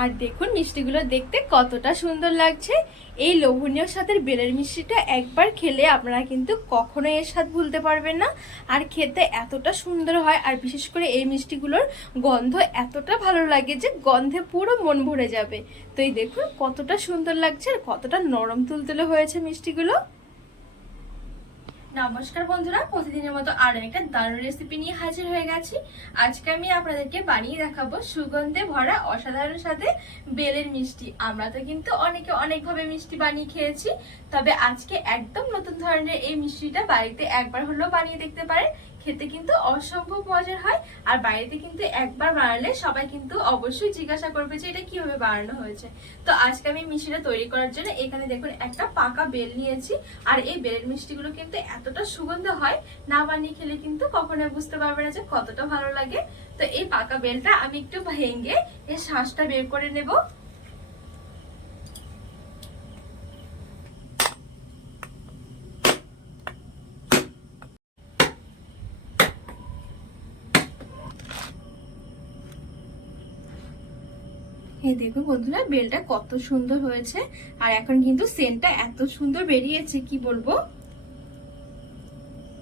আর দেখুন মিষ্টিগুলো দেখতে কতটা সুন্দর লাগছে। এই লোভনীয় স্বাদের বেলের মিষ্টিটা একবার খেলে আপনারা কিন্তু কখনোই এর স্বাদ ভুলতে পারবেন না। আর খেতে এতটা সুন্দর হয় আর বিশেষ করে এই মিষ্টিগুলোর গন্ধ এতটা ভালো লাগে যে গন্ধে পুরো মন ভরে যাবে। তো এই দেখুন কতটা সুন্দর লাগছে আর কতটা নরম তুলতুলে হয়েছে মিষ্টিগুলো। নমস্কার বন্ধুরা, প্রতিদিনের মতো আরও একটা দারুণ রেসিপি নিয়ে হাজির হয়ে গেছি। আজকে আমি আপনাদেরকে বানিয়ে দেখাবো সুগন্ধে ভরা অসাধারণ সাথে বেলের মিষ্টি। আমরা তো কিন্তু অনেকে অনেকভাবে মিষ্টি বানিয়ে খেয়েছি, তবে আজকে একদম নতুন ধরনের এই মিষ্টিটা বাড়িতে একবার হলেও বানিয়ে দেখতে পারেন। খেতে কিন্তু অসম্ভব মজার হয়, আর বাড়িতে কিন্তু একবার বানালে সবাই কিন্তু অবশ্যই জিজ্ঞাসা করবে যে এটা কীভাবে বানানো হয়েছে। তো আজকে আমি মিষ্টিটা তৈরি করার জন্য এখানে দেখুন একটা পাকা বেল নিয়েছি, আর এই বেলের মিষ্টিগুলো কিন্তু এতটা সুগন্ধ হয়, না বানিয়ে খেলে কিন্তু কখনো বুঝতে পারবে না যে কতটা ভালো লাগে। তো এই পাকা বেলটা আমি একটু ভেঙে এর শ্বাসটা বের করে নেব। এই দেখুন বন্ধুরা, বেলটা কত সুন্দর হয়েছে। আর এখন কিন্তু সেন্টটা এত সুন্দর বেরিয়েছে, কি বলব?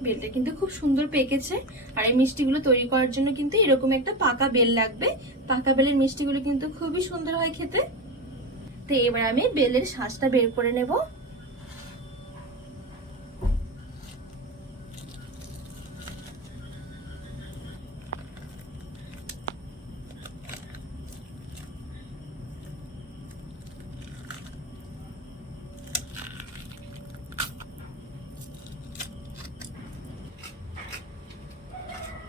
বেলটা কিন্তু খুব সুন্দর পেকেছে। আর এই মিষ্টিগুলো তৈরি করার জন্য কিন্তু এরকম একটা পাকা বেল লাগবে। পাকা বেলের মিষ্টিগুলো কিন্তু খুবই সুন্দর হয় খেতে। তো এবার আমি বেলের শাঁসটা বের করে নেব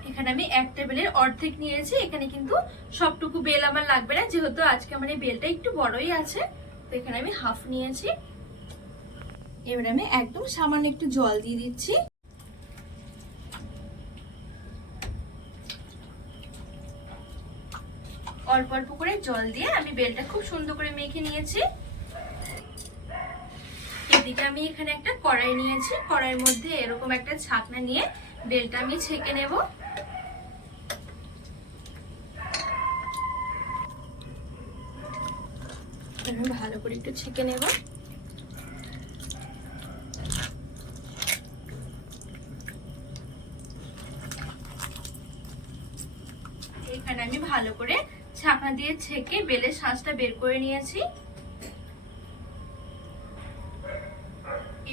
এখানে আমি এক টেবিলের অর্ধেক নিয়েছি, এখানে কিন্তু সবটুকু বেল আমার লাগবে না, যেহেতু আজকে আমার এই বেলটা একটু বড়ই আছে, তো এখানে আমি হাফ নিয়েছি। এবার আমি একদম সামান্য একটু জল দিয়ে দিচ্ছি। অল্প অল্প করে জল দিয়ে আমি বেলটা খুব সুন্দর করে মেখে নিয়েছি। এদিকে আমি এখানে একটা কড়াই নিয়েছি, কড়াইয়ের মধ্যে এরকম একটা ছাকনা নিয়ে বেলটা আমি ছেঁকে নেব। আমি ভালো করে একটু ছেঁকে নেব। এখানে আমি ভালো করে ছাকনা দিয়ে ছেঁকে বেলের শ্বাসটা বের করে নিয়েছি।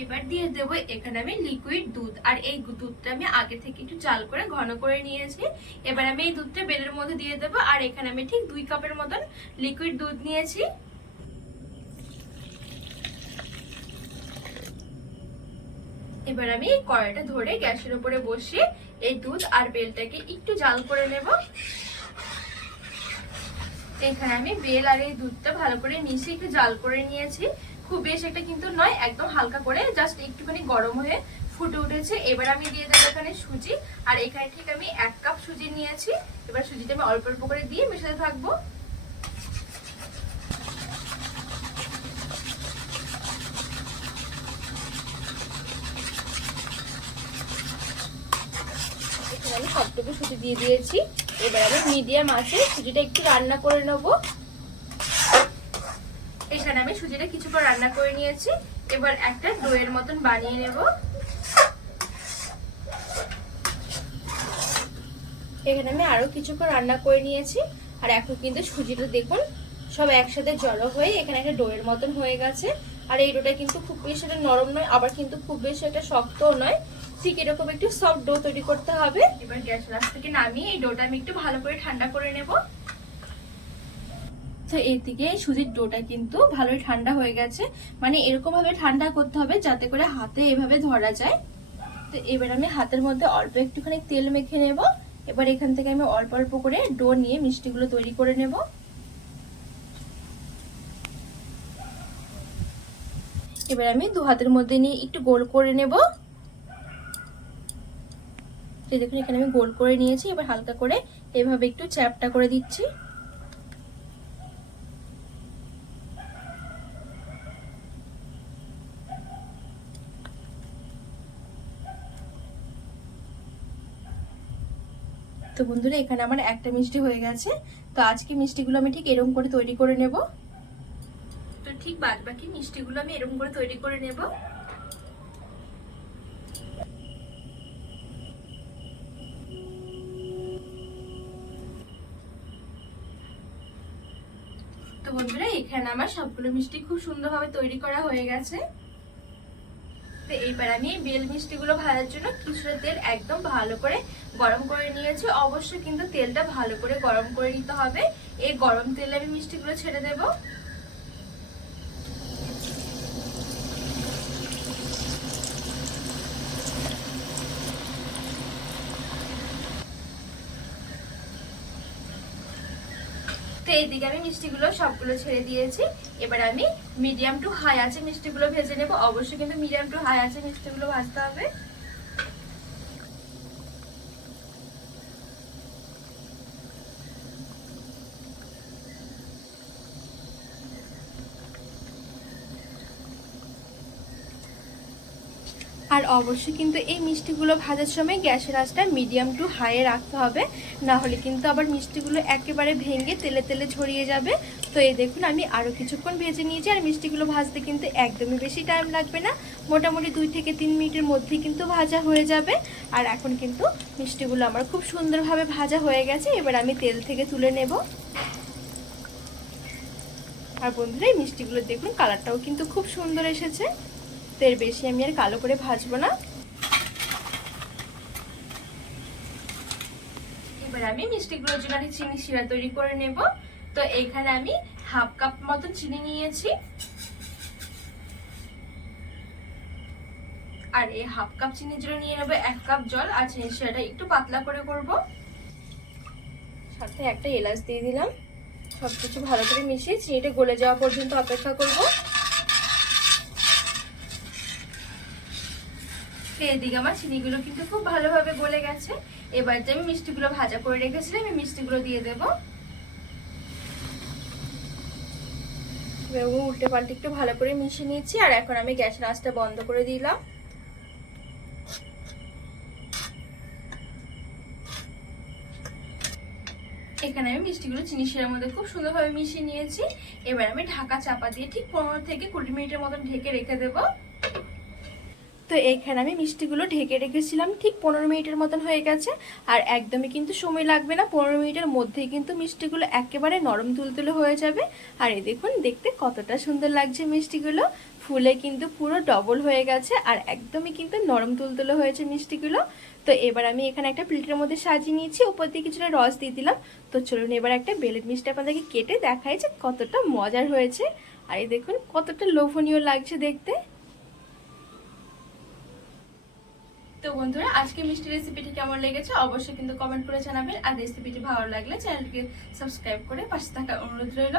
এবার দিয়ে দেবো এখানে আমি লিকুইড দুধ। আর এই দুধটা আমি আগে থেকে একটু চাল করে ঘন করে নিয়েছি। এবার আমি এই দুধটা বেলের মধ্যে দিয়ে দেবো। আর এখানে আমি ঠিক দুই কাপের মতন লিকুইড দুধ নিয়েছি। এবার আমি কড়াইটা ধরে গ্যাসের উপরে বসিয়ে এই দুধ আর বেলটাকে একটু জাল করে নেব। এখানে আমি বেল আর এই দুধটা ভালো করে মিশিয়ে একটু জাল করে নিয়েছি। খুব বেশ একটা কিন্তু নয়, একদম হালকা করে জাস্ট একটুখানি গরম হয়ে ফুটে উঠেছে। এবার আমি দিয়ে দেবো এখানে সুজি। আর এখানে ঠিক আমি এক কাপ সুজি নিয়েছি। এবার সুজিটা আমি অল্প অল্প করে দিয়ে মেশাতে থাকব। আমি সবটুকু সুজি দিয়ে দিয়েছি। এবার আমি মিডিয়াম আছে, সুজিটা একটু রান্না করে নেব। এখানে আমি সুজিটা কিছুক্ষণ রান্না করে নিয়েছি। এবার একটা দইয়ের মতন বানিয়ে নেব। এখানে আমি আরও কিছুক্ষণ রান্না করে নিয়েছি। আর এখন কিন্তু সুজিটা দেখুন, সব একসাথে জড়ো হয়ে এখানে একটা ডোয়ের মতন হয়ে গেছে। আর এই ডোটা কিন্তু খুব বেশি নরম নয়, আবার কিন্তু খুব বেশি একটা শক্তও নয়। ঠিক এরকম একটু সফট ডো তৈরি করতে হবে। এবার গ্যাস রাস থেকে নামিয়ে এই ডোটা আমি একটু ভালো করে ঠান্ডা করে নেব। তো এদিকে এই সুজির ডোটা কিন্তু ভালোই ঠান্ডা হয়ে গেছে। মানে এরকম ভাবে ঠান্ডা করতে হবে যাতে করে হাতে এভাবে ধরা যায়। তো এবার আমি হাতের মধ্যে অল্প একটুখানি তেল মেখে নেব। এবার এখান থেকে আমি অল্প অল্প করে ডো নিয়ে মিষ্টিগুলো তৈরি করে নেব। এবার আমি দু হাতের মধ্যে নিয়ে একটু গোল করে নেব। দেখুন, এখানে আমি গোল করে নিয়েছি, এবার হালকা করে এভাবে একটু চ্যাপটা করে দিচ্ছি। তো বন্ধুরা, এখানে আমার একটা মিষ্টি হয়ে গেছে। তো আজকে মিষ্টিগুলো আমি ঠিক এরকম করে তৈরি করে নেব। তো ঠিক বাদ বাকি মিষ্টিগুলো আমি এরকম করে তৈরি করে নেব তো বন্ধুরা এখানে আমার সবগুলো মিষ্টি খুব সুন্দরভাবে তৈরি করা হয়ে গেছে। তো এইবার আমি বেল মিষ্টিগুলো ভাজার জন্য কিছুটা তেল একদম ভালো করে গরম করে নিয়েছি। অবশ্যই কিন্তু তেলটা ভালো করে গরম করে নিতে হবে। এই গরম তেলে আমি মিষ্টিগুলো ছেড়ে দেব। তো এইদিকে আমি মিষ্টিগুলো সবগুলো ছেড়ে দিয়েছি। এবার আমি মিডিয়াম টু হাই আছে মিষ্টিগুলো ভেজে নেব। অবশ্যই কিন্তু মিডিয়াম টু হাই আছে মিষ্টিগুলো ভাজতে হবে। আর অবশ্যই কিন্তু এই মিষ্টিগুলো ভাজার সময় গ্যাসের আঁচটা মিডিয়াম টু হাইয়ে রাখতে হবে। না হলে কিন্তু আবার মিষ্টিগুলো একেবারে ভেঙে তেলে তেলে ঝরিয়ে যাবে। তো এই দেখুন, আমি আরও কিছুক্ষণ ভেজে নিয়েছি আর মিষ্টিগুলো ভাজতে কিন্তু একদমই বেশি টাইম লাগবে না। মোটামুটি দুই থেকে তিন মিনিটের মধ্যেই কিন্তু ভাজা হয়ে যাবে। আর এখন কিন্তু মিষ্টিগুলো আমার খুব সুন্দরভাবে ভাজা হয়ে গেছে। এবার আমি তেল থেকে তুলে নেব। আর বন্ধুরা, এই মিষ্টিগুলো দেখুন কালারটাও কিন্তু খুব সুন্দর এসেছে। তো এর বেশি, আমি আর কালো করে ভাজবো না। এবার আমি মিষ্টিগুলোর জন্য চিনি শিরা তৈরি করে নেব। তো এখানে আমি হাফ কাপ মতো চিনি নিয়েছি। আর এই হাফ কাপ চিনির জন্য নিয়ে নেব এক কাপ জল, আর চিনি শিরাটা একটু পাতলা করে করব। সাথে একটা এলাচ দিয়ে দিলাম। সবকিছু ভালো করে মিশিয়ে চিনিটা গলে যাওয়া পর্যন্ত অপেক্ষা করব। এদিকে আমার চিনিগুলো কিন্তু খুব ভালোভাবে গলে গেছে। এবার যে আমি মিষ্টিগুলো ভাজা করে রেখেছিলাম আমি মিষ্টিগুলো দিয়ে দেব। উল্টে পাল্টে একটু ভালো করে মিশিয়ে নিয়েছি, আর এখন আমি গ্যাসের আঁচটা বন্ধ করে দিলাম। এখানে আমি মিষ্টিগুলো চিনি শিরার মধ্যে খুব সুন্দরভাবে মিশিয়ে নিয়েছি। এবার আমি ঢাকা চাপা দিয়ে ঠিক পনেরো থেকে কুড়ি মিনিটের মতন ঢেকে রেখে দেবো। তো এইখানে আমি মিষ্টিগুলো ঢেকে রেখেছিলাম, ঠিক পনেরো মিনিটের মতন হয়ে গেছে। আর একদমই কিন্তু সময় লাগবে না, পনেরো মিনিটের মধ্যেই কিন্তু মিষ্টিগুলো একেবারে নরম তুলতুলে হয়ে যাবে। আর এই দেখুন, দেখতে কতটা সুন্দর লাগছে মিষ্টিগুলো। ফুলে কিন্তু পুরো ডবল হয়ে গেছে আর একদমই কিন্তু নরম তুলতুলে হয়েছে মিষ্টিগুলো। তো এবার আমি এখানে একটা প্লেটের মধ্যে সাজিয়ে নিয়েছি, উপর দিয়ে কিছুটা রস দিয়ে দিলাম। তো চলুন এবার একটা বেলের মিষ্টি আপনাদেরকে কেটে দেখাই যে কতটা মজার হয়েছে। আর এই দেখুন, কতটা লোভনীয় লাগছে দেখতে। তো বন্ধুরা আজকে মিষ্টি রেসিপিটি কেমন লেগেছে অবশ্যই কিন্তু কমেন্ট করে জানাবেন। আর রেসিপিটি ভালো লাগলে চ্যানেলটিকে সাবস্ক্রাইব করে পাশে থাকা অনুরোধ রইল।